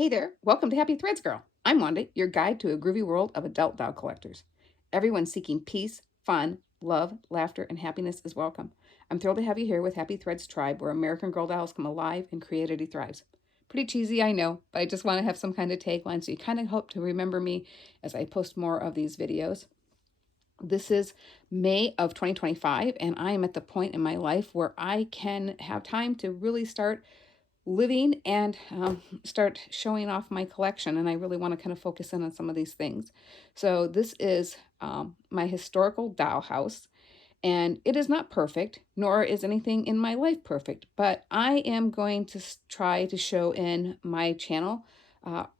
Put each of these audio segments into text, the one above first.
Hey there, welcome to Happy Threads Girl. I'm Wanda, your guide to a groovy world of adult doll collectors. Everyone seeking peace, fun, love, laughter, and happiness is welcome. I'm thrilled to have you here with Happy Threads Tribe, where American Girl dolls come alive and creativity thrives. Pretty cheesy, I know, but I just want to have some kind of tagline so you kind of hope to remember me as I post more of these videos. This is May of 2025, and I am at the point in my life where I can have time to really start living and start showing off my collection. And I really want to kind of focus in on some of these things. So this is my historical dollhouse, and it is not perfect, nor is anything in my life perfect, but I am going to try to show in my channel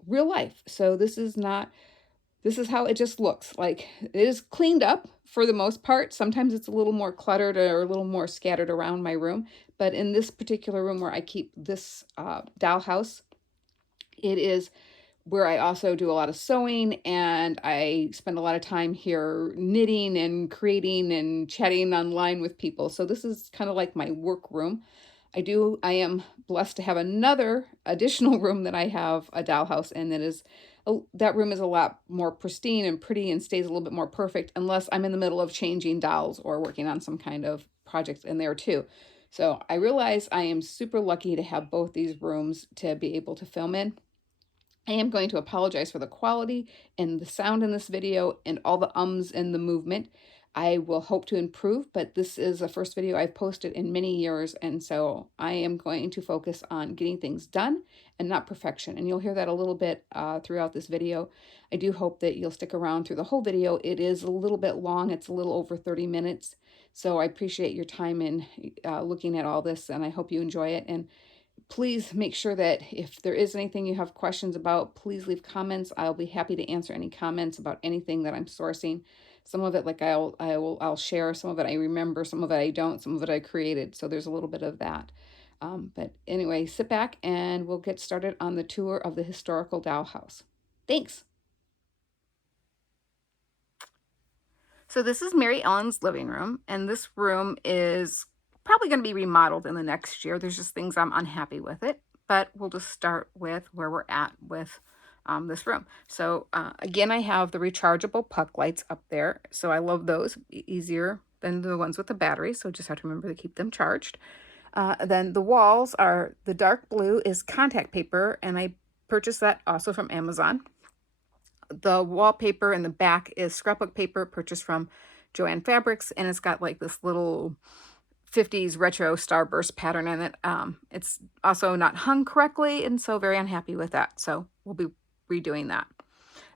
real life. So this is how it just looks. Like, it is cleaned up for the most part. Sometimes it's a little more cluttered or a little more scattered around my room. But in this particular room where I keep this dollhouse, it is where I also do a lot of sewing, and I spend a lot of time here knitting and creating and chatting online with people. So this is kind of like my work room. I am blessed to have another additional room that I have a dollhouse in that room is a lot more pristine and pretty and stays a little bit more perfect unless I'm in the middle of changing dolls or working on some kind of project in there too. So I realize I am super lucky to have both these rooms to be able to film in. I am going to apologize for the quality and the sound in this video and all the ums and the movement. I will hope to improve, but this is the first video I've posted in many years, and so I am going to focus on getting things done and not perfection. And you'll hear that a little bit throughout this video. I do hope that you'll stick around through the whole video. It is a little bit long. It's a little over 30 minutes, so I appreciate your time in looking at all this, and I hope you enjoy it. And please make sure that if there is anything you have questions about, please leave comments. I'll be happy to answer any comments about anything that I'm sourcing. Some of it, like I'll share. Some of it I remember. Some of it I don't. Some of it I created. So there's a little bit of that. But anyway, sit back and we'll get started on the tour of the historical dollhouse. Thanks. So this is Mary Ellen's living room, and this room is probably going to be remodeled in the next year. There's just things I'm unhappy with it, but we'll just start with where we're at with this room. So again, I have the rechargeable puck lights up there. So I love those, easier than the ones with the battery. So just have to remember to keep them charged. Then the walls are, the dark blue is contact paper, and I purchased that also from Amazon. The wallpaper in the back is scrapbook paper purchased from Joann Fabrics, and it's got like this little 50s retro starburst pattern in it. It's also not hung correctly, and so very unhappy with that. So we'll be redoing that.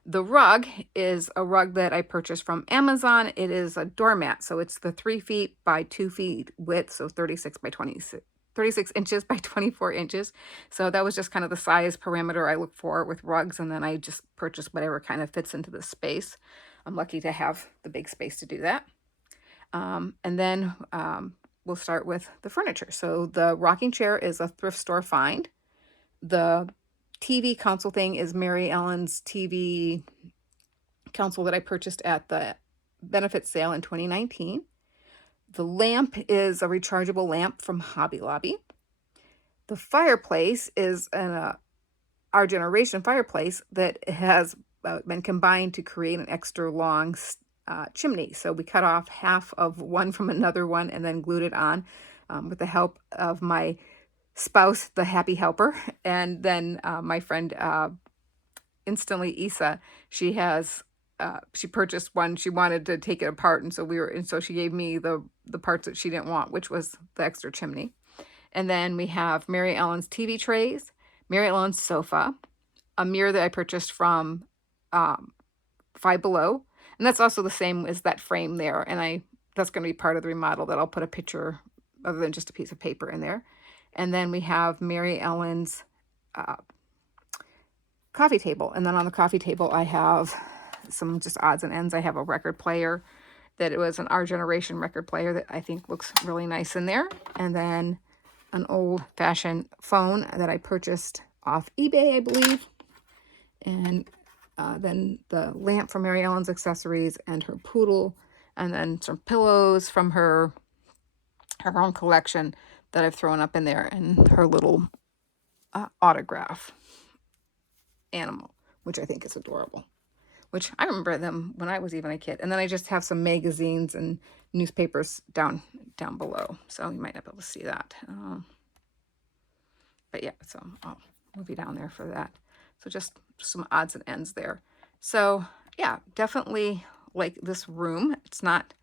The rug is a rug that I purchased from Amazon. It is a doormat, so it's the 3 feet by 2 feet width, so 36 inches by 24 inches. So that was just kind of the size parameter I look for with rugs, and then I just purchased whatever kind of fits into the space. I'm lucky to have the big space to do that. And then we'll start with the furniture. So the rocking chair is a thrift store find. The TV console thing is Mary Ellen's TV console that I purchased at the benefit sale in 2019. The lamp is a rechargeable lamp from Hobby Lobby. The fireplace is our generation fireplace that has been combined to create an extra long chimney. So we cut off half of one from another one and then glued it on with the help of my spouse, the happy helper, and then my friend Instantly Isa. She purchased one. She wanted to take it apart, and so she gave me the parts that she didn't want, which was the extra chimney. And then we have Mary Ellen's TV trays, Mary Ellen's sofa, a mirror that I purchased from Five Below, and that's also the same as that frame there. And that's going to be part of the remodel, that I'll put a picture other than just a piece of paper in there. And then we have Mary Ellen's coffee table. And then on the coffee table, I have some just odds and ends. I have a record player that it was an Our Generation record player that I think looks really nice in there. And then an old-fashioned phone that I purchased off eBay, I believe. And then the lamp from Mary Ellen's Accessories and her poodle. And then some pillows from her own collection that I've thrown up in there, and her little autograph. animal, which I think is adorable, which I remember them when I was even a kid. And then I just have some magazines and newspapers down below, so you might not be able to see that. But yeah, so I'll move you down there for that. So just some odds and ends there. So yeah, definitely like this room. It's not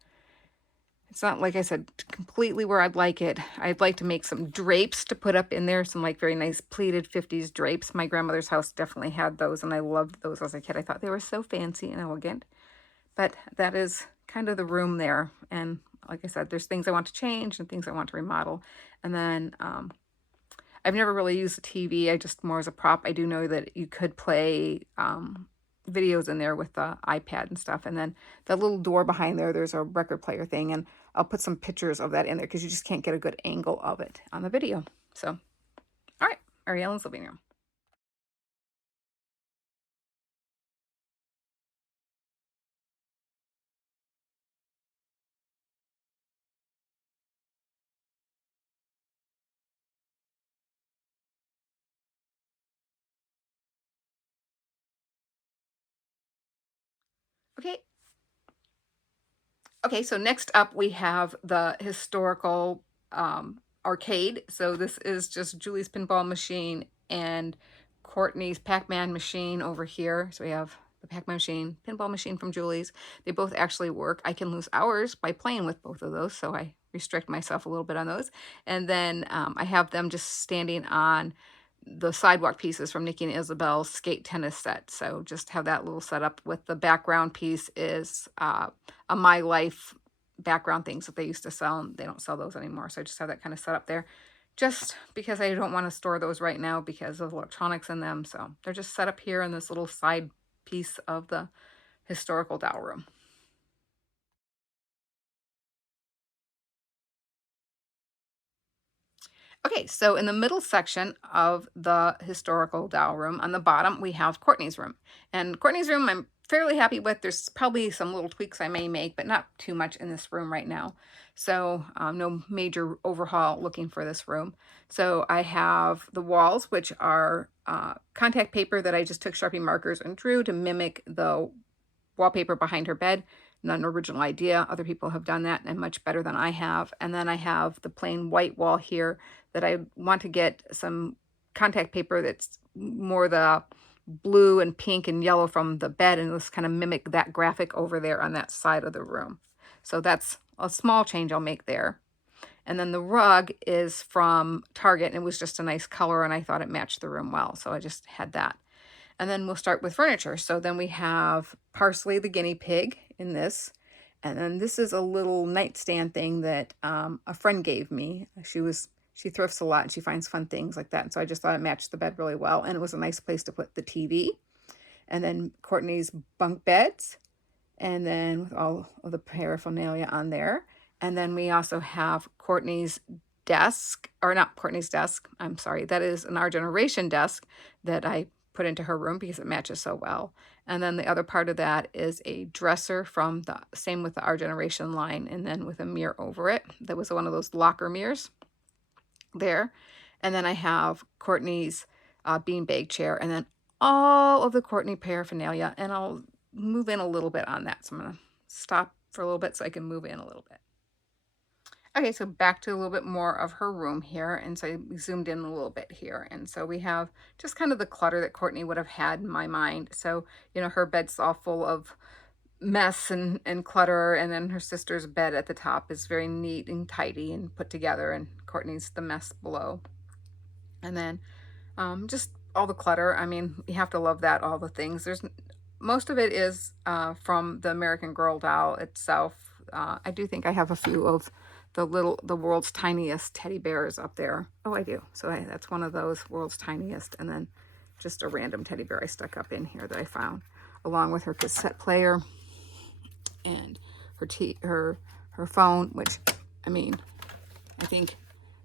like I said, completely where I'd like it. I'd like to make some drapes to put up in there, some like very nice pleated 50s drapes. My grandmother's house definitely had those, and I loved those as a kid. I thought they were so fancy and elegant. But that is kind of the room there. And like I said, there's things I want to change and things I want to remodel. And then I've never really used a TV. I just more as a prop. I do know that you could play videos in there with the iPad and stuff. And then the little door behind there, there's a record player thing. And I'll put some pictures of that in there because you just can't get a good angle of it on the video. So, all right, Arielle's living room. Okay. Okay, so next up we have the historical arcade. So this is just Julie's pinball machine and Courtney's Pac-Man machine over here. So we have the Pac-Man machine, pinball machine from Julie's. They both actually work. I can lose hours by playing with both of those, so I restrict myself a little bit on those. And then I have them just standing on the sidewalk pieces from Nikki and Isabelle's skate tennis set. So just have that little setup with the background piece is a My Life background things that they used to sell. They don't sell those anymore. So I just have that kind of set up there just because I don't want to store those right now because of electronics in them. So they're just set up here in this little side piece of the historical doll room. Okay, so in the middle section of the historical doll room, on the bottom, we have Courtney's room. And Courtney's room, I'm fairly happy with. There's probably some little tweaks I may make, but not too much in this room right now. So no major overhaul looking for this room. So I have the walls, which are contact paper that I just took Sharpie markers and drew to mimic the wallpaper behind her bed. Not an original idea. Other people have done that and much better than I have. And then I have the plain white wall here that I want to get some contact paper that's more the blue and pink and yellow from the bed, and let's kind of mimic that graphic over there on that side of the room. So that's a small change I'll make there. And then the rug is from Target, and it was just a nice color, and I thought it matched the room well, so I just had that. And then we'll start with furniture. So then we have Parsley the guinea pig in this. And then this is a little nightstand thing that a friend gave me. She thrifts a lot and she finds fun things like that. And so I just thought it matched the bed really well. And it was a nice place to put the TV. And then Courtney's bunk beds. And then with all of the paraphernalia on there. And then we also have Courtney's desk, or not Courtney's desk, I'm sorry. That is an Our Generation desk that I put into her room because it matches so well. And then the other part of that is a dresser from the same with the Our Generation line, and then with a mirror over it. That was one of those locker mirrors there. And then I have Courtney's beanbag chair, and then all of the Courtney paraphernalia. And I'll move in a little bit on that. So I'm going to stop for a little bit so I can move in a little bit. Okay, so back to a little bit more of her room here. And so I zoomed in a little bit here. And so we have just kind of the clutter that Courtney would have had in my mind. So, you know, her bed's all full of mess and clutter. And then her sister's bed at the top is very neat and tidy and put together. And Courtney's the mess below. And then just all the clutter. I mean, you have to love that, all the things. Most of it is from the American Girl doll itself. I do think I have a few of the world's tiniest teddy bears up there. Oh, I do. So that's one of those, world's tiniest. And then just a random teddy bear I stuck up in here that I found, along with her cassette player and her phone, which, I mean, I think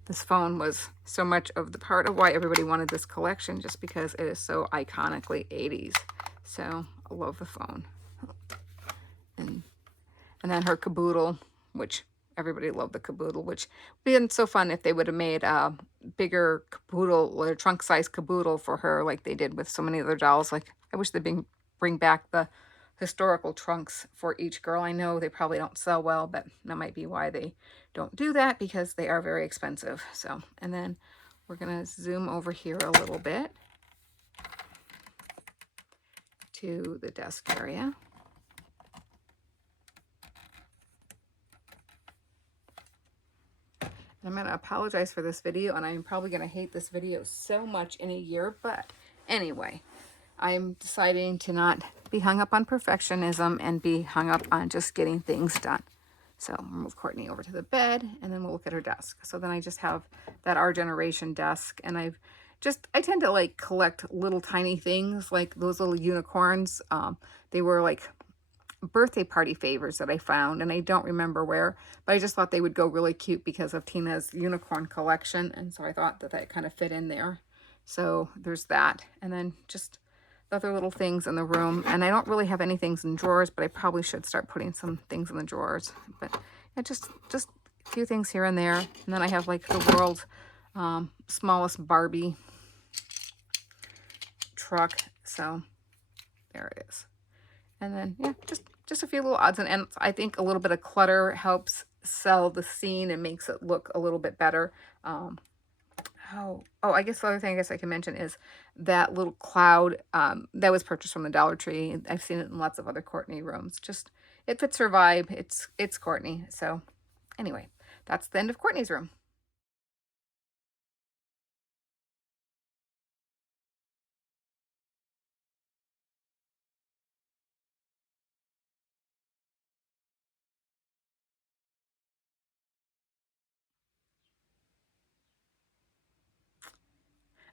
this phone was so much of the part of why everybody wanted this collection, just because it is so iconically 80s. So I love the phone. And then her caboodle, which everybody loved the caboodle, which would have been so fun if they would have made bigger caboodle or trunk size caboodle for her like they did with so many other dolls. Like I wish they'd bring back the historical trunks for each girl. I know they probably don't sell well, but that might be why they don't do that, because they are very expensive. So, and then we're gonna zoom over here a little bit to the desk area. I'm going to apologize for this video, and I'm probably going to hate this video so much in a year, but anyway, I'm deciding to not be hung up on perfectionism and be hung up on just getting things done. So I'll move Courtney over to the bed, and then we'll look at her desk. So then I just have that Our Generation desk, and I tend to like collect little tiny things, like those little unicorns. They were like birthday party favors that I found, and I don't remember where, but I just thought they would go really cute because of Tina's unicorn collection, and so I thought that that kind of fit in there. So there's that, and then just other little things in the room, and I don't really have any things in drawers, but I probably should start putting some things in the drawers. But yeah, just a few things here and there, and then I have like the world's smallest Barbie truck, so there it is. And then, yeah, just a few little odds and ends. I think a little bit of clutter helps sell the scene and makes it look a little bit better. I guess the other thing I guess I can mention is that little cloud that was purchased from the Dollar Tree. I've seen it in lots of other Courtney rooms. Just, it fits her vibe. It's Courtney. So anyway, that's the end of Courtney's room.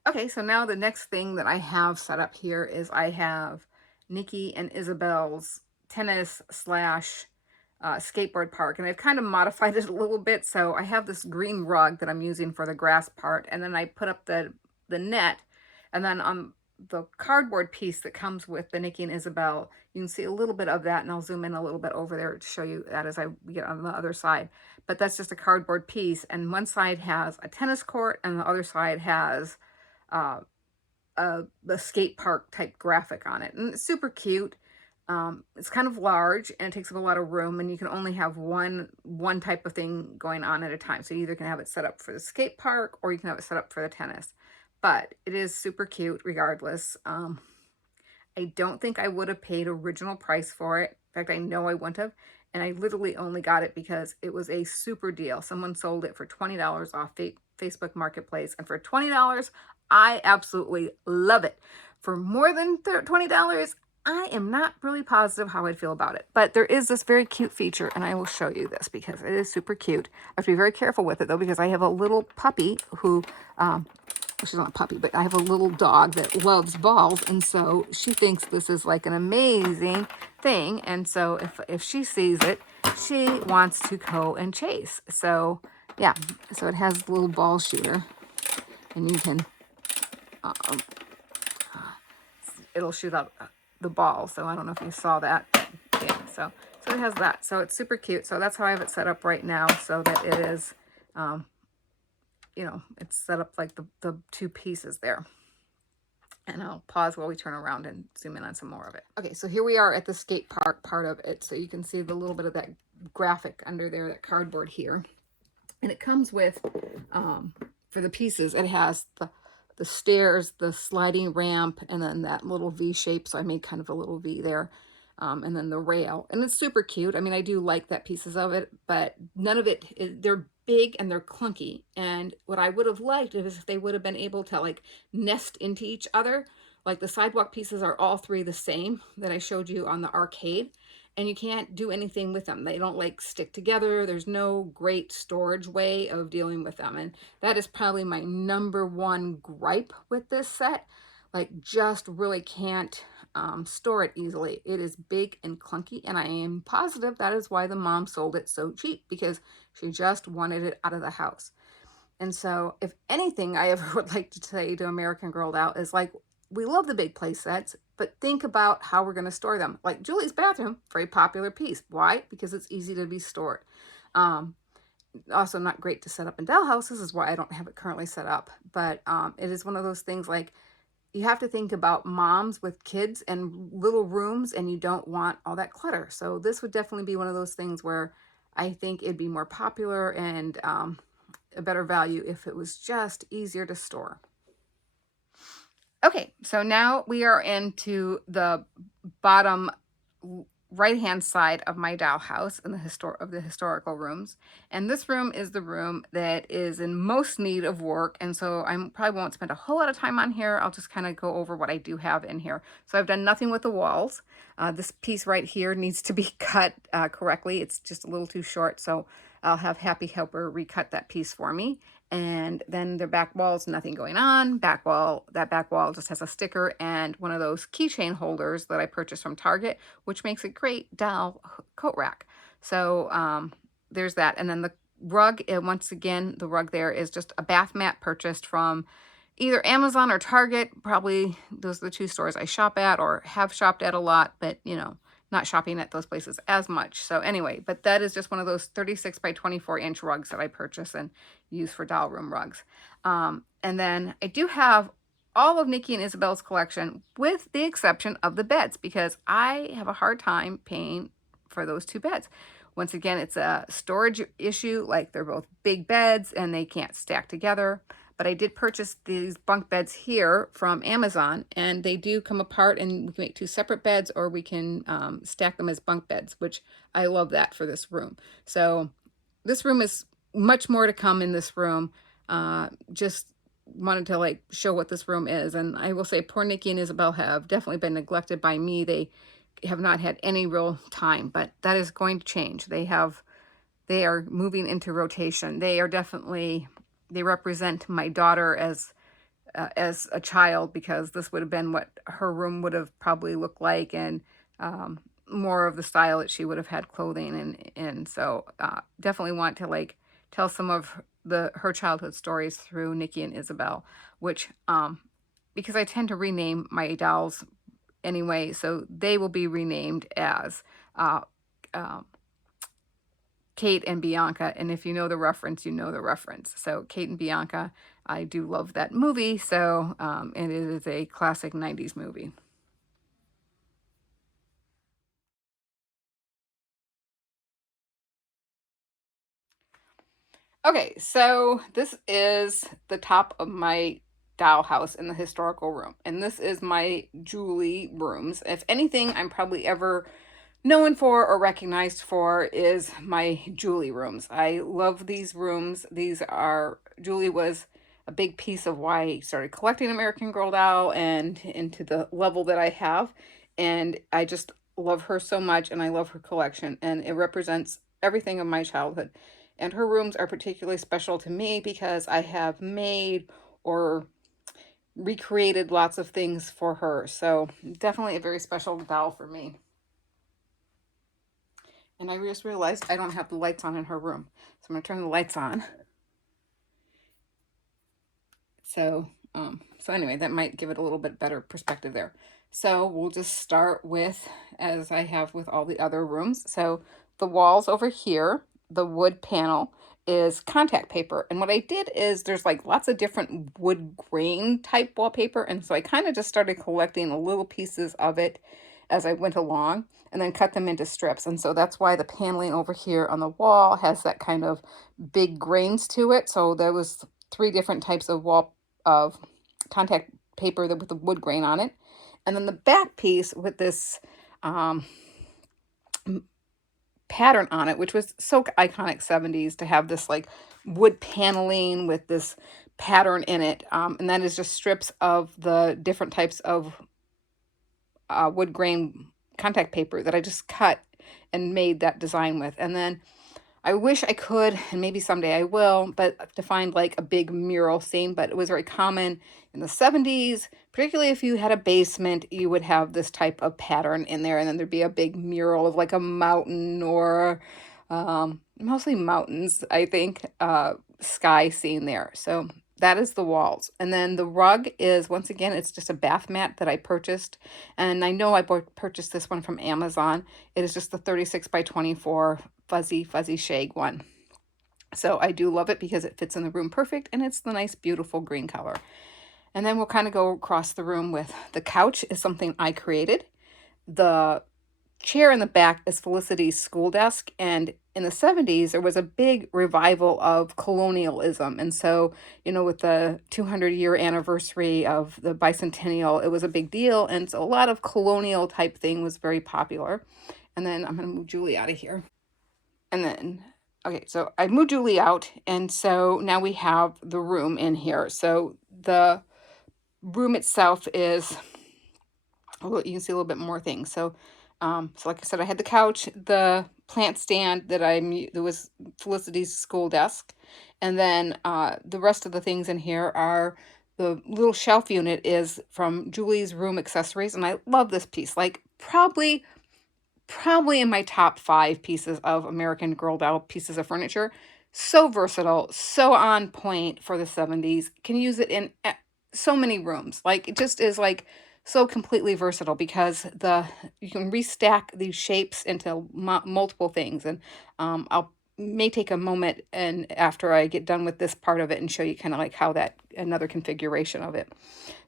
Okay, so now the next thing that I have set up here is I have Nikki and Isabel's tennis slash skateboard park, and I've kind of modified it a little bit. So I have this green rug that I'm using for the grass part, and then I put up the net, and then on the cardboard piece that comes with the Nikki and Isabelle, you can see a little bit of that, and I'll zoom in a little bit over there to show you that as I get on the other side. But that's just a cardboard piece, and one side has a tennis court, and the other side has the skate park type graphic on it, and it's super cute. It's kind of large and it takes up a lot of room, and you can only have one type of thing going on at a time. So you either can have it set up for the skate park or you can have it set up for the tennis, but it is super cute regardless. I don't think I would have paid original price for it. In fact, I know I wouldn't have. And I literally only got it because it was a super deal. Someone sold it for $20 off Facebook Marketplace. And for $20, I absolutely love it. For more than $20, I am not really positive how I'd feel about it. But there is this very cute feature, and I will show you this because it is super cute. I have to be very careful with it, though, because I have a little puppy who... she's not a puppy, but I have a little dog that loves balls, and so she thinks this is like an amazing thing, and so if she sees it, she wants to go and chase. So yeah, so it has a little ball shooter, and you can it'll shoot out the ball. So I don't know if you saw that. Yeah, so it has that. So it's super cute. So that's how I have it set up right now, so that it is you know, it's set up like the two pieces there. And I'll pause while we turn around and zoom in on some more of it. Okay, so here we are at the skate park part of it. So you can see the little bit of that graphic under there, that cardboard here. And it comes with, for the pieces, it has the stairs, the sliding ramp, and then that little V shape. So I made kind of a little V there. And then the rail. And it's super cute. I mean, I do like that pieces of it, but none of it, they're big and they're clunky. And what I would have liked is if they would have been able to like nest into each other. Like the sidewalk pieces are all three the same that I showed you on the arcade, and you can't do anything with them. They don't like stick together. There's no great storage way of dealing with them. And that is probably my #1 gripe with this set. Like, just really can't store it easily. It is big and clunky, and I am positive that is why the mom sold it so cheap, because she just wanted it out of the house. And so if anything I ever would like to say to American Girl Doll is, like, we love the big play sets, but think about how we're going to store them. Like Julie's bathroom, very popular piece. Why? Because it's easy to be stored. also not great to set up in Dollhouse. This is why I don't have it currently set up. But it is one of those things like you have to think about moms with kids and little rooms, and you don't want all that clutter. So this would definitely be one of those things where I think it'd be more popular and a better value if it was just easier to store. Okay, so now we are into the bottom right-hand side of my dollhouse in the historical rooms. And this room is the room that is in most need of work. And so I probably won't spend a whole lot of time on here. I'll just kind of go over what I do have in here. So I've done nothing with the walls. This piece right here needs to be cut correctly. It's just a little too short. So I'll have Happy Helper recut that piece for me. And then the back wall's nothing going on. That back wall just has a sticker and one of those keychain holders that I purchased from Target, which makes a great doll coat rack. So there's that. And then the rug, once again, the rug there is just a bath mat purchased from either Amazon or Target. Probably those are the two stores I shop at or have shopped at a lot, but you know, not shopping at those places as much. So anyway, but that is just one of those 36 by 24 inch rugs that I purchase and use for doll room rugs. And then I do have all of Nikki and Isabel's collection with the exception of the beds because I have a hard time paying for those two beds. Once again, it's a storage issue, like they're both big beds and they can't stack together. But I did purchase these bunk beds here from Amazon, and they do come apart, and we can make two separate beds, or we can stack them as bunk beds, which I love that for this room. So this room is much more to come in this room. Just wanted to like show what this room is. And I will say poor Nikki and Isabelle have definitely been neglected by me. They have not had any real time, but that is going to change. They are moving into rotation. They represent my daughter as a child, because this would have been what her room would have probably looked like, and more of the style that she would have had clothing. And so definitely want to like tell some of her childhood stories through Nikki and Isabelle, which because I tend to rename my dolls anyway, so they will be renamed as Kate and Bianca. And if you know the reference, you know the reference. So Kate and Bianca, I do love that movie. So and it is a classic 90s movie. Okay, so this is the top of my dollhouse in the historical room. And this is my Julie rooms. If anything, I'm probably ever known for or recognized for is my Julie rooms. I love these rooms. Julie was a big piece of why I started collecting American Girl doll and into the level that I have. And I just love her so much, and I love her collection, and it represents everything of my childhood. And her rooms are particularly special to me because I have made or recreated lots of things for her. So definitely a very special doll for me. And I just realized I don't have the lights on in her room. So I'm going to turn the lights on. So anyway, that might give it a little bit better perspective there. So we'll just start with, as I have with all the other rooms. So the walls over here, the wood panel is contact paper. And what I did is there's like lots of different wood grain type wallpaper. And so I kind of just started collecting little pieces of it as I went along, and then cut them into strips. And so that's why the paneling over here on the wall has that kind of big grains to it. So there was 3 different types of contact paper with the wood grain on it. And then the back piece with this pattern on it, which was so iconic 70s to have this like wood paneling with this pattern in it. And that is just strips of the different types of wood grain contact paper that I just cut and made that design with. And then I wish I could, and maybe someday I will, but to find like a big mural scene. But it was very common in the 70s, particularly if you had a basement, you would have this type of pattern in there, and then there'd be a big mural of like a mountain or mostly mountains, I think, sky scene there. So that is the walls. And then the rug is, once again, it's just a bath mat that I purchased. And I know I purchased this one from Amazon. It is just the 36 by 24 fuzzy shag one. So I do love it because it fits in the room perfect and it's the nice, beautiful green color. And then we'll kind of go across the room with the couch is something I created. The chair in the back is Felicity's school desk. And in the 70s, there was a big revival of colonialism. And so, with the 200-year anniversary of the bicentennial, it was a big deal. And so a lot of colonial type thing was very popular. And then I'm going to move Julie out of here. And then, okay, so I moved Julie out. And so now we have the room in here. So the room itself is, oh, you can see a little bit more things. So like I said, I had the couch, the plant stand that was Felicity's school desk, and then the rest of the things in here are the little shelf unit is from Julie's Room Accessories, and I love this piece. Like probably in my top 5 pieces of American Girl doll pieces of furniture. So versatile, so on point for the 70s. Can use it in so many rooms. Like it just is like so completely versatile because you can restack these shapes into multiple things. And I'll may take a moment and after I get done with this part of it and show you kind of like how that another configuration of it.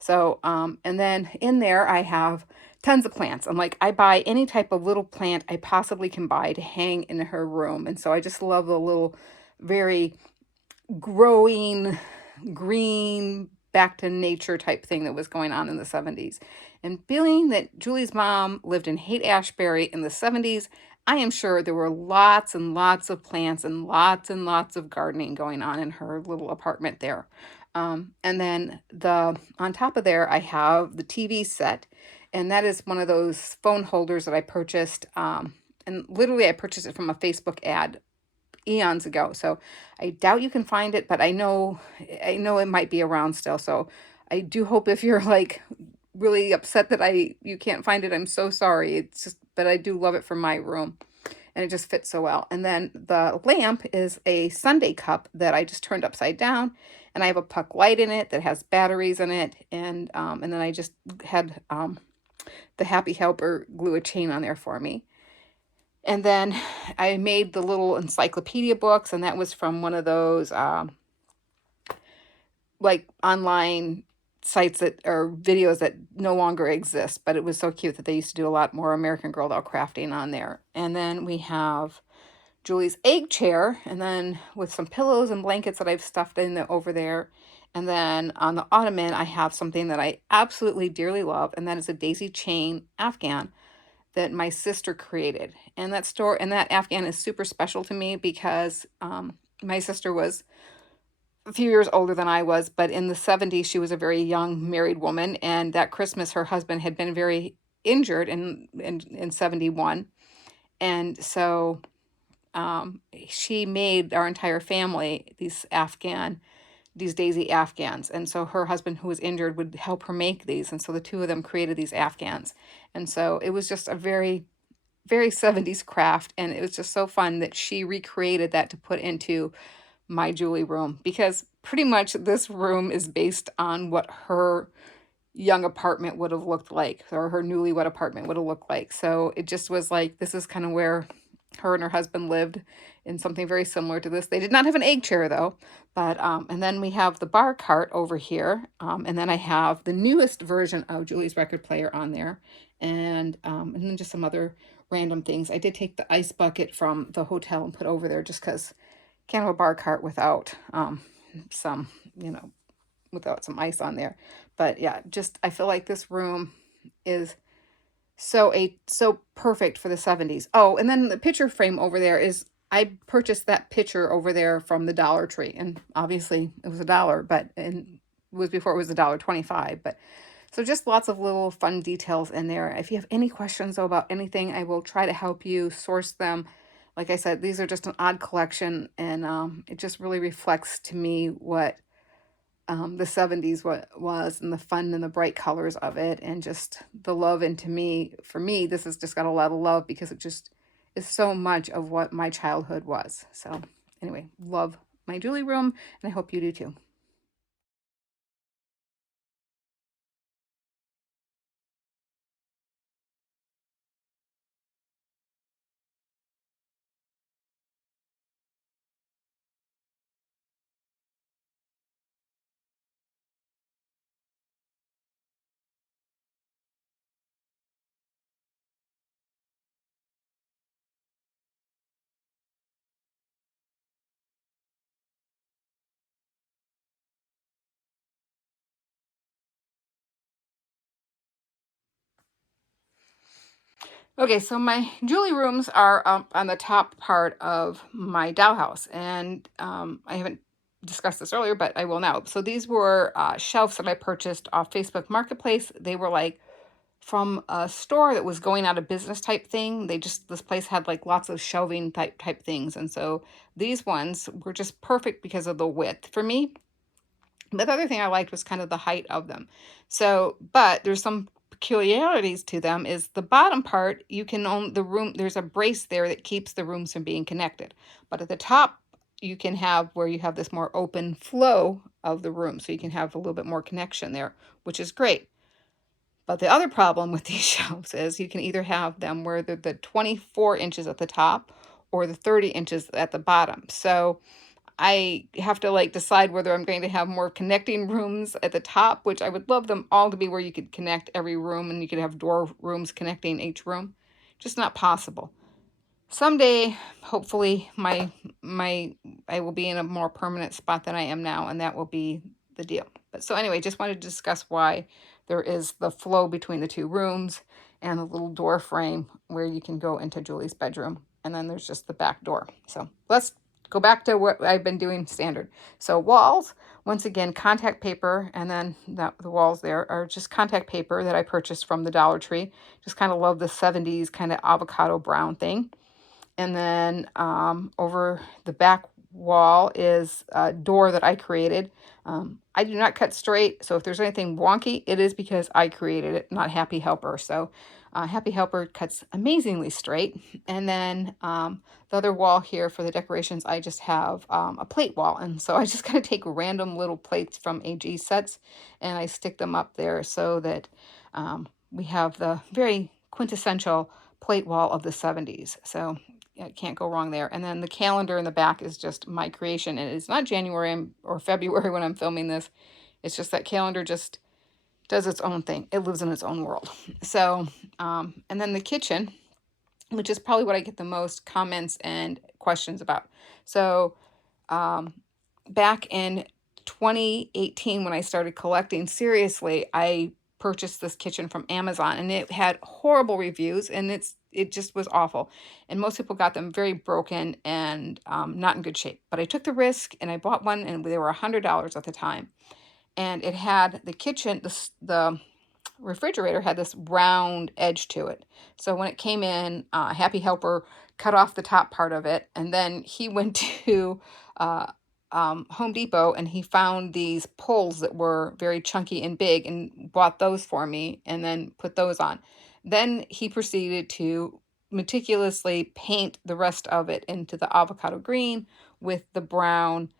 So, and then in there I have tons of plants. I'm like, I buy any type of little plant I possibly can buy to hang in her room. And so I just love the little, very growing, green, back to nature type thing that was going on in the 70s. And being that Julie's mom lived in Haight-Ashbury in the 70s, I am sure there were lots and lots of plants and lots of gardening going on in her little apartment there. And then on top of there, I have the TV set, and that is one of those phone holders that I purchased. And literally, I purchased it from a Facebook ad eons ago. So I doubt you can find it, but I know it might be around still. So I do hope if you're like really upset that you can't find it, I'm so sorry. It's just, but I do love it for my room and it just fits so well. And then the lamp is a Sunday cup that I just turned upside down, and I have a puck light in it that has batteries in it, and then I just had the Happy Helper glue a chain on there for me. And then I made the little encyclopedia books, and that was from one of those like online sites that or videos that no longer exist, but it was so cute that they used to do a lot more American Girl doll crafting on there. And then we have Julie's egg chair, and then with some pillows and blankets that I've stuffed over there. And then on the ottoman, I have something that I absolutely dearly love, and that is a daisy chain Afghan that my sister created. And that Afghan is super special to me because my sister was a few years older than I was, but in the 70s, she was a very young married woman. And that Christmas, her husband had been very injured in 71. And so she made our entire family these daisy Afghans. And so her husband, who was injured, would help her make these. And so the two of them created these Afghans. And so it was just a very, very 70s craft. And it was just so fun that she recreated that to put into my Julie room, because pretty much this room is based on what her young apartment would have looked like, or her newlywed apartment would have looked like. So it just was like, this is kind of where her and her husband lived, in something very similar to this. They did not have an egg chair though, but and then we have the bar cart over here, and then I have the newest version of Julie's record player on there, and then just some other random things. I did take the ice bucket from the hotel and put over there just because can't have a bar cart without some, without some ice on there. But yeah, just I feel like this room is so perfect for the 70s. Oh, and then the picture frame over there is, I purchased that picture over there from the Dollar Tree, and obviously it was $1, but and it was before it was $1.25. But so just lots of little fun details in there. If you have any questions though about anything, I will try to help you source them. Like I said, these are just an odd collection, and it just really reflects to me what the 70s was, and the fun and the bright colors of it, and just the love. And for me, this has just got a lot of love because it just is so much of what my childhood was. So anyway, love my Julie room, and I hope you do too. Okay, so my Julie rooms are up on the top part of my dollhouse, and I haven't discussed this earlier, but I will now. So these were shelves that I purchased off Facebook Marketplace. They were like from a store that was going out of business type thing. This place had like lots of shelving type things, and so these ones were just perfect because of the width for me. But the other thing I liked was kind of the height of them. So, but there's some peculiarities to them is the bottom part, you can own the room, there's a brace there that keeps the rooms from being connected. But at the top, you can have where you have this more open flow of the room. So you can have a little bit more connection there, which is great. But the other problem with these shelves is you can either have them where they're the 24 inches at the top or the 30 inches at the bottom. So I have to like decide whether I'm going to have more connecting rooms at the top, which I would love them all to be where you could connect every room and you could have door rooms connecting each room. Just not possible. Someday, hopefully, I will be in a more permanent spot than I am now, and that will be the deal. But so anyway, just wanted to discuss why there is the flow between the two rooms and a little door frame where you can go into Julie's bedroom, and then there's just the back door. So let's go back to what I've been doing standard. So walls, once again, contact paper, and then the walls there are just contact paper that I purchased from the Dollar Tree. Just kind of love the 70s kind of avocado brown thing. And then over the back wall is a door that I created. I do not cut straight, so if there's anything wonky, it is because I created it, not Happy Helper. So Happy Helper cuts amazingly straight. And then the other wall here for the decorations, I just have a plate wall. And so I just kind of take random little plates from AG sets and I stick them up there so that we have the very quintessential plate wall of the 70s. So yeah, can't go wrong there. And then the calendar in the back is just my creation. And it's not January or February when I'm filming this. It's just that calendar just does its own thing. It lives in its own world. So, and then the kitchen, which is probably what I get the most comments and questions about. So, back in 2018, when I started collecting seriously, I purchased this kitchen from Amazon and it had horrible reviews and it just was awful. And most people got them very broken and not in good shape. But I took the risk and I bought one and they were $100 at the time. And it had the kitchen, the refrigerator had this round edge to it. So when it came in, Happy Helper cut off the top part of it. And then he went to Home Depot and he found these poles that were very chunky and big and bought those for me and then put those on. Then he proceeded to meticulously paint the rest of it into the avocado green with the brown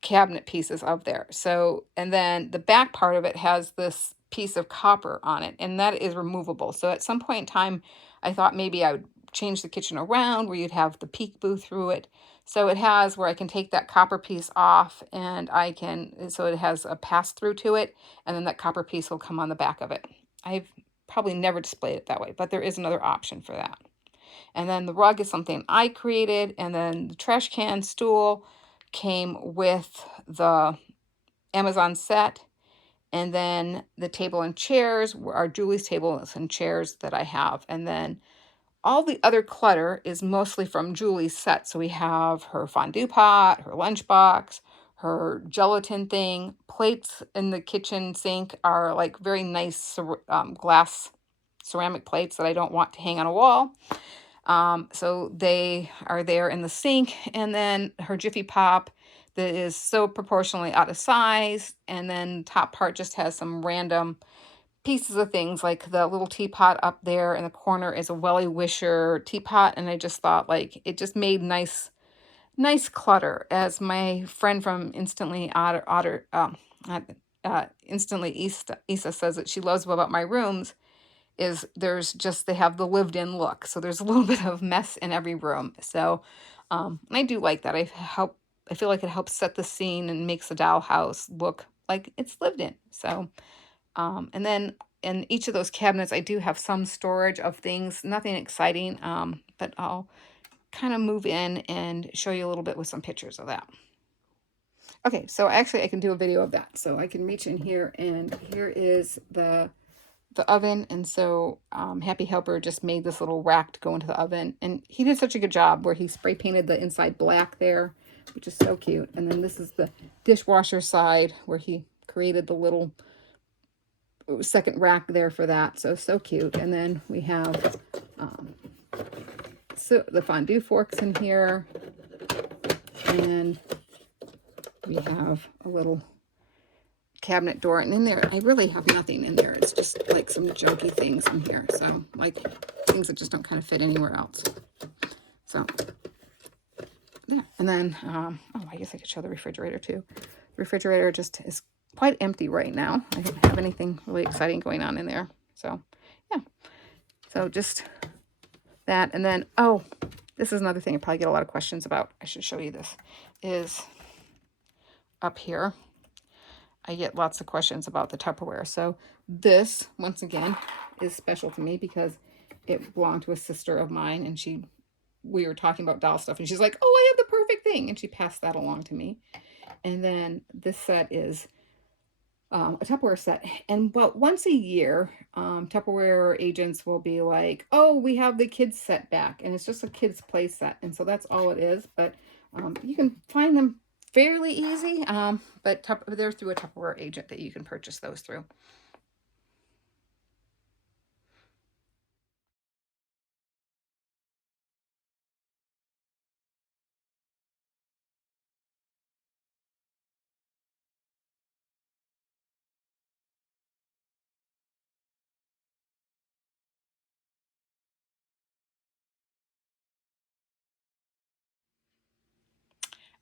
cabinet pieces of there. So, and then the back part of it has this piece of copper on it, and that is removable. So at some point in time, I thought maybe I would change the kitchen around where you'd have the peek booth through it. So it has where I can take that copper piece off and I can, so it has a pass through to it, and then that copper piece will come on the back of it. I've probably never displayed it that way, but there is another option for that. And then the rug is something I created, and then the trash can stool came with the Amazon set. And then the table and chairs are Julie's tables and chairs that I have. And then all the other clutter is mostly from Julie's set. So we have her fondue pot, her lunchbox, her gelatin thing. Plates in the kitchen sink are like very nice glass ceramic plates that I don't want to hang on a wall. So they are there in the sink. And then her Jiffy Pop that is so proportionally out of size. And then top part just has some random pieces of things, like the little teapot up there in the corner is a Welly Wisher teapot. And I just thought like it just made nice clutter. As my friend from Instantly Isa says that she loves about my rooms is they have the lived in look. So there's a little bit of mess in every room. So I do like that. I feel like it helps set the scene and makes the dollhouse look like it's lived in. So, and then in each of those cabinets, I do have some storage of things, nothing exciting, but I'll kind of move in and show you a little bit with some pictures of that. Okay, so actually I can do a video of that. So I can reach in here and here is the the oven. And so Happy Helper just made this little rack to go into the oven. And he did such a good job where he spray painted the inside black there, which is so cute. And then this is the dishwasher side where he created the little second rack there for that. So cute. And then we have so the fondue forks in here. And we have a little cabinet door, and in there I really have nothing in there. It's just like some junky things in here, so like things that just don't kind of fit anywhere else. So there. And then oh, I guess I could show the refrigerator too. The refrigerator just is quite empty right now. I don't have anything really exciting going on in there. So yeah, so just that. And then oh, this is another thing I probably get a lot of questions about. I should show you this. Is up here I get lots of questions about the Tupperware. So this, once again, is special to me because it belonged to a sister of mine, and we were talking about doll stuff, and she's like, oh, I have the perfect thing, and she passed that along to me. And then this set is a Tupperware set, and about once a year, Tupperware agents will be like, oh, we have the kids set back, and it's just a kids play set, and so that's all it is. But you can find them fairly easy, but they're through a Tupperware agent that you can purchase those through.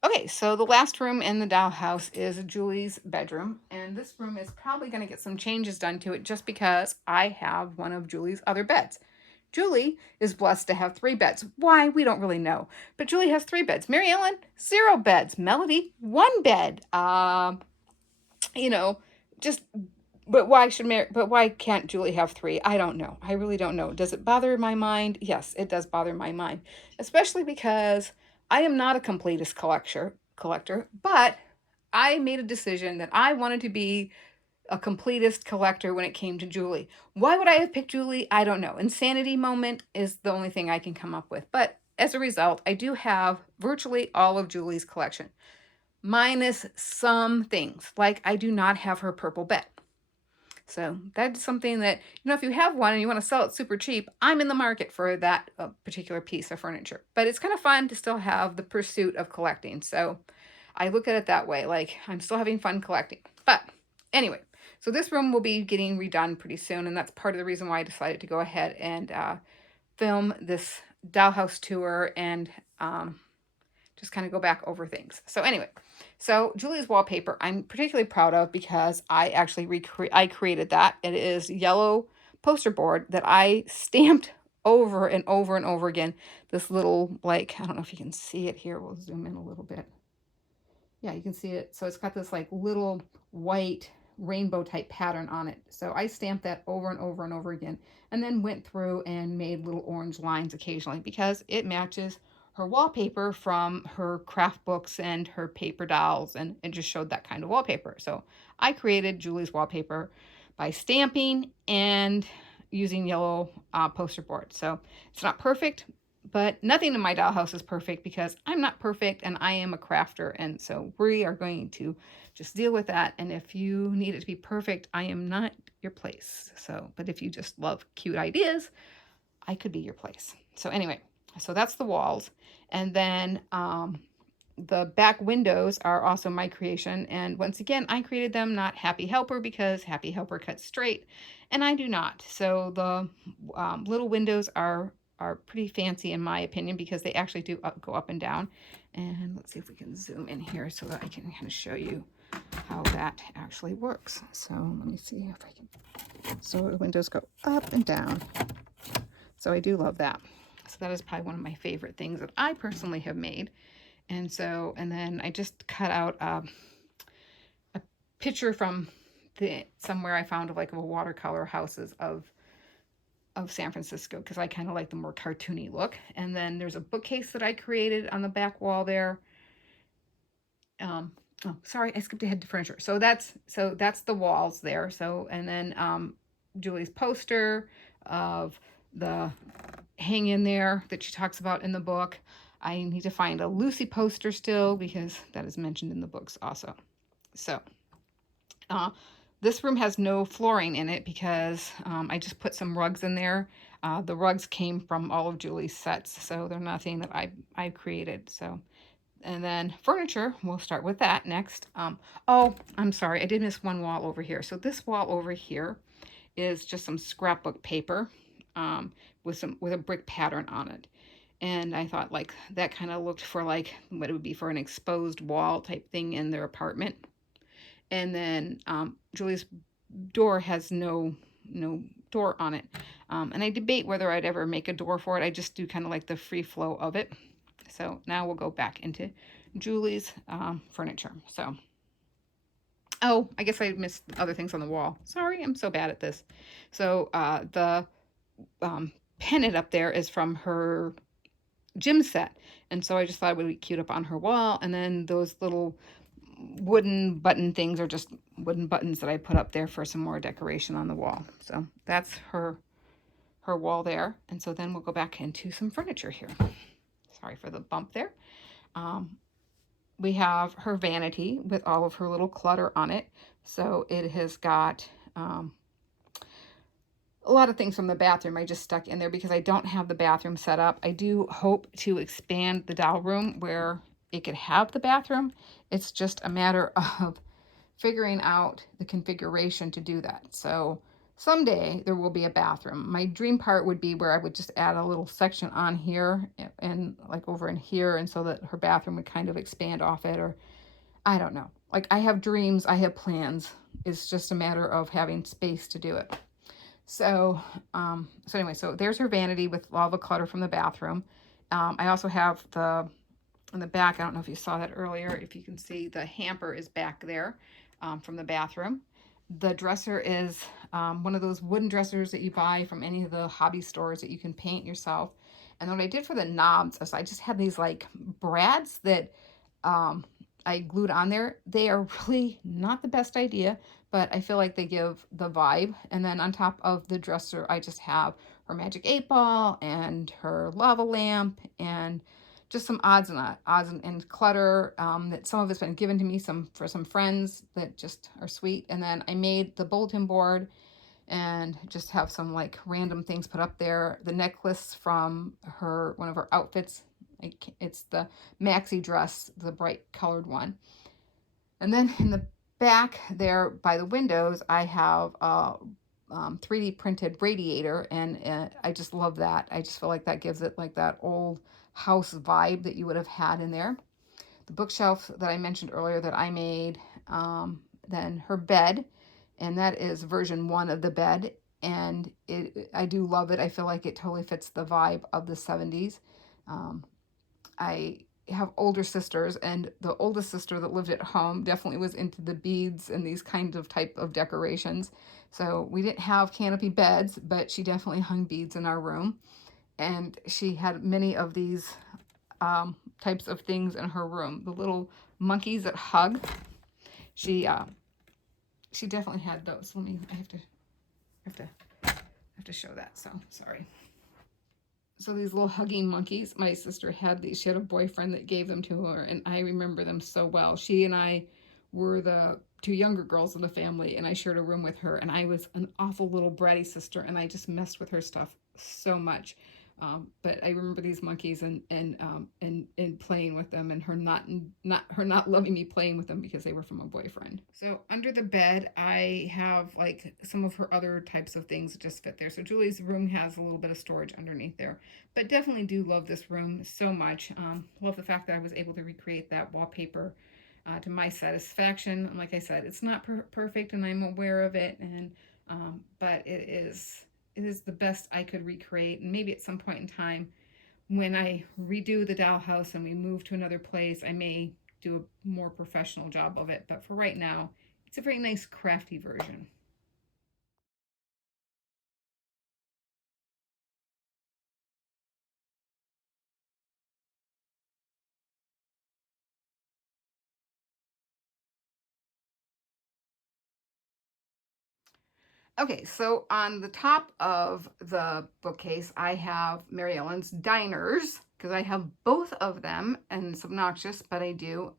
Okay, so the last room in the dollhouse is Julie's bedroom, and this room is probably going to get some changes done to it just because I have one of Julie's other beds. Julie is blessed to have 3 beds. Why? We don't really know. But Julie has 3 beds. Mary Ellen, 0 beds. Melody, 1 bed. You know, just but why can't Julie have 3? I don't know. I really don't know. Does it bother my mind? Yes, it does bother my mind, especially because I am not a completist collector, but I made a decision that I wanted to be a completist collector when it came to Julie. Why would I have picked Julie? I don't know. Insanity moment is the only thing I can come up with. But as a result, I do have virtually all of Julie's collection, minus some things. Like I do not have her purple bed. So that's something that, if you have one and you want to sell it super cheap, I'm in the market for that particular piece of furniture. But it's kind of fun to still have the pursuit of collecting. So I look at it that way, like I'm still having fun collecting. But anyway, so this room will be getting redone pretty soon, and that's part of the reason why I decided to go ahead and film this dollhouse tour and just kind of go back over things. So anyway, so Julie's wallpaper I'm particularly proud of because I actually I created that. It is yellow poster board that I stamped over and over and over again. This little, like, I don't know if you can see it here. We'll zoom in a little bit. Yeah, you can see it. So it's got this like little white rainbow type pattern on it. So I stamped that over and over and over again, and then went through and made little orange lines occasionally because it matches her wallpaper from her craft books and her paper dolls, and it just showed that kind of wallpaper. So I created Julie's wallpaper by stamping and using yellow poster board. So it's not perfect, but nothing in my dollhouse is perfect because I'm not perfect and I am a crafter. And so we are going to just deal with that. And if you need it to be perfect, I am not your place. So, but if you just love cute ideas, I could be your place. So anyway, so that's the walls. And then the back windows are also my creation. And once again, I created them, not Happy Helper, because Happy Helper cuts straight and I do not. So the little windows are pretty fancy in my opinion because they actually do go up and down. And let's see if we can zoom in here so that I can kind of show you how that actually works. So let me see if I can. So the windows go up and down. So I do love that. So that is probably one of my favorite things that I personally have made. And so, and then I just cut out a picture from somewhere I found of like a watercolor houses of San Francisco because I kind of like the more cartoony look. And then there's a bookcase that I created on the back wall there. Oh, sorry, I skipped ahead to furniture. So that's the walls there. So, and then Julie's poster of the hang in there that she talks about in the book. I need to find a Lucy poster still because that is mentioned in the books also. So uh, this room has no flooring in it because I just put some rugs in there. The rugs came from all of Julie's sets, so they're nothing that I created. So, and then furniture, we'll start with that next. Oh, I'm sorry, I did miss one wall over here. So this wall over here is just some scrapbook paper with a brick pattern on it. And I thought like that kind of looked for like what it would be for an exposed wall type thing in their apartment. And then Julie's door has no door on it. And I debate whether I'd ever make a door for it. I just do kind of like the free flow of it. So now we'll go back into Julie's furniture. So, oh, I guess I missed other things on the wall. Sorry, I'm so bad at this. So the pennant up there is from her gym set. And so I just thought it would be cute up on her wall. And then those little wooden button things are just wooden buttons that I put up there for some more decoration on the wall. So that's her wall there. And so then we'll go back into some furniture here. Sorry for the bump there. We have her vanity with all of her little clutter on it. So it has got a lot of things from the bathroom I just stuck in there because I don't have the bathroom set up. I do hope to expand the doll room where it could have the bathroom. It's just a matter of figuring out the configuration to do that. So someday there will be a bathroom. My dream part would be where I would just add a little section on here and like over in here, and so that her bathroom would kind of expand off it, or I don't know. Like I have dreams, I have plans. It's just a matter of having space to do it. So, so there's her vanity with all the clutter from the bathroom. I also have in the back, I don't know if you saw that earlier, if you can see the hamper is back there from the bathroom. The dresser is one of those wooden dressers that you buy from any of the hobby stores that you can paint yourself. And what I did for the knobs is I just had these like brads that I glued on there. They are really not the best idea, but I feel like they give the vibe. And then on top of the dresser, I just have her magic 8 ball and her lava lamp and just some odds and clutter that some of it's been given to me for some friends that just are sweet. And then I made the bulletin board and just have some like random things put up there. The necklace from one of her outfits. It's the maxi dress, the bright colored one. And then in the back there by the windows, I have a 3D printed radiator, and I just love that. I just feel like that gives it like that old house vibe that you would have had in there. The bookshelf that I mentioned earlier that I made, then her bed, and that is version 1 of the bed, and I do love it. I feel like it totally fits the vibe of the 70s. I have older sisters, and the oldest sister that lived at home definitely was into the beads and these kinds of type of decorations. So we didn't have canopy beds, but she definitely hung beads in our room, and she had many of these types of things in her room. The little monkeys that hug. She definitely had those. I have to show that. So sorry. So these little hugging monkeys, my sister had these. She had a boyfriend that gave them to her, and I remember them so well. She and I were the 2 younger girls in the family, and I shared a room with her, and I was an awful little bratty sister, and I just messed with her stuff so much. But I remember these monkeys and playing with them, and her not loving me playing with them because they were from a boyfriend. So under the bed, I have like some of her other types of things that just fit there. So Julie's room has a little bit of storage underneath there, but definitely do love this room so much. Love the fact that I was able to recreate that wallpaper to my satisfaction. Like I said, it's not perfect, and I'm aware of it, and but it is the best I could recreate. And maybe at some point in time, when I redo the dollhouse and we move to another place, I may do a more professional job of it. But for right now, it's a very nice crafty version. Okay, so on the top of the bookcase, I have Mary Ellen's Diners, because I have both of them, and it's obnoxious, but I do.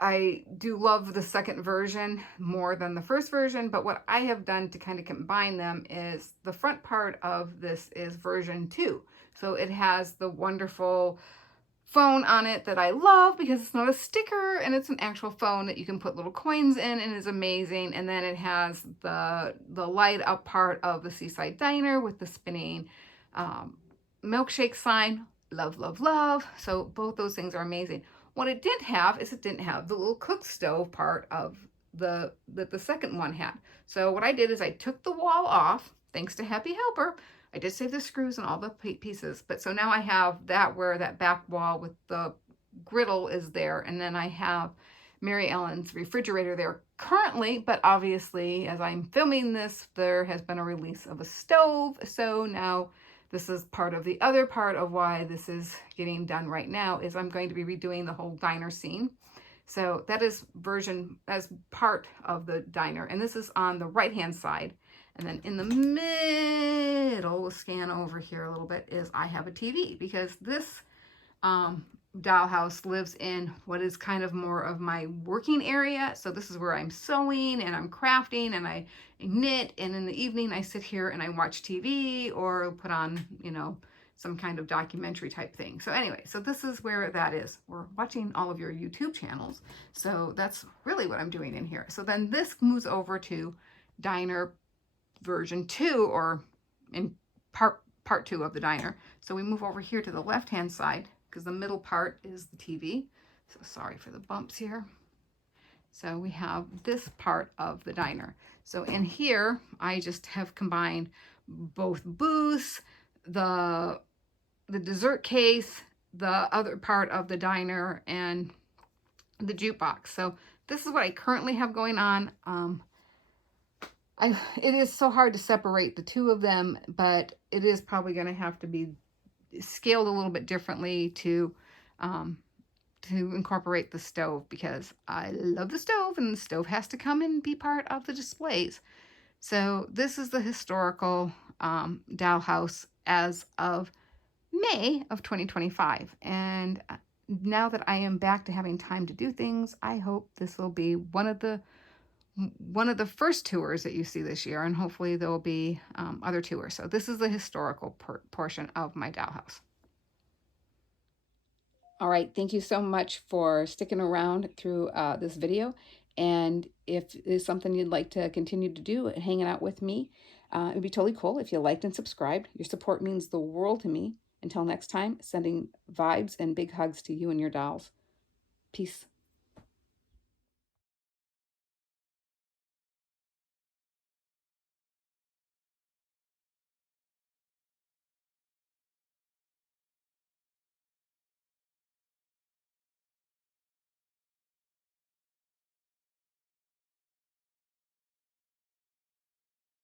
I do love the second version more than the first version, but what I have done to kind of combine them is the front part of this is version 2. So it has the wonderful phone on it that I love because it's not a sticker and it's an actual phone that you can put little coins in and is amazing. And then it has the light up part of the Seaside Diner with the spinning milkshake sign. Love, love, love. So both those things are amazing. What it didn't have is it didn't have the little cook stove part of that the second one had. So what I did is I took the wall off, thanks to Happy Helper. I did save the screws and all the pieces, but so now I have that where that back wall with the griddle is there, and then I have Mary Ellen's refrigerator there currently, but obviously as I'm filming this, there has been a release of a stove, so now this is part of the other part of why this is getting done right now is I'm going to be redoing the whole diner scene. So that is version as part of the diner, and this is on the right hand side. And then in the middle, we'll scan over here a little bit, is I have a TV because this dollhouse lives in what is kind of more of my working area. So this is where I'm sewing and I'm crafting and I knit, and in the evening I sit here and I watch TV or put on, you know, some kind of documentary type thing. So anyway, so this is where that is. We're watching all of your YouTube channels. So that's really what I'm doing in here. So then this moves over to diner version 2, or in part 2 of the diner. So we move over here to the left hand side because the middle part is the TV. So sorry for the bumps here. So we have this part of the diner. So in here, I just have combined both booths, the dessert case, the other part of the diner, and the jukebox. So this is what I currently have going on. It is so hard to separate the two of them, but it is probably going to have to be scaled a little bit differently to incorporate the stove, because I love the stove and the stove has to come and be part of the displays. So this is the historical dollhouse as of May of 2025. And now that I am back to having time to do things, I hope this will be one of the first tours that you see this year, and hopefully there will be other tours. So this is the historical portion of my dollhouse. All right, thank you so much for sticking around through this video. And if it's something you'd like to continue to do, hanging out with me, it'd be totally cool if you liked and subscribed. Your support means the world to me. Until next time, sending vibes and big hugs to you and your dolls. Peace.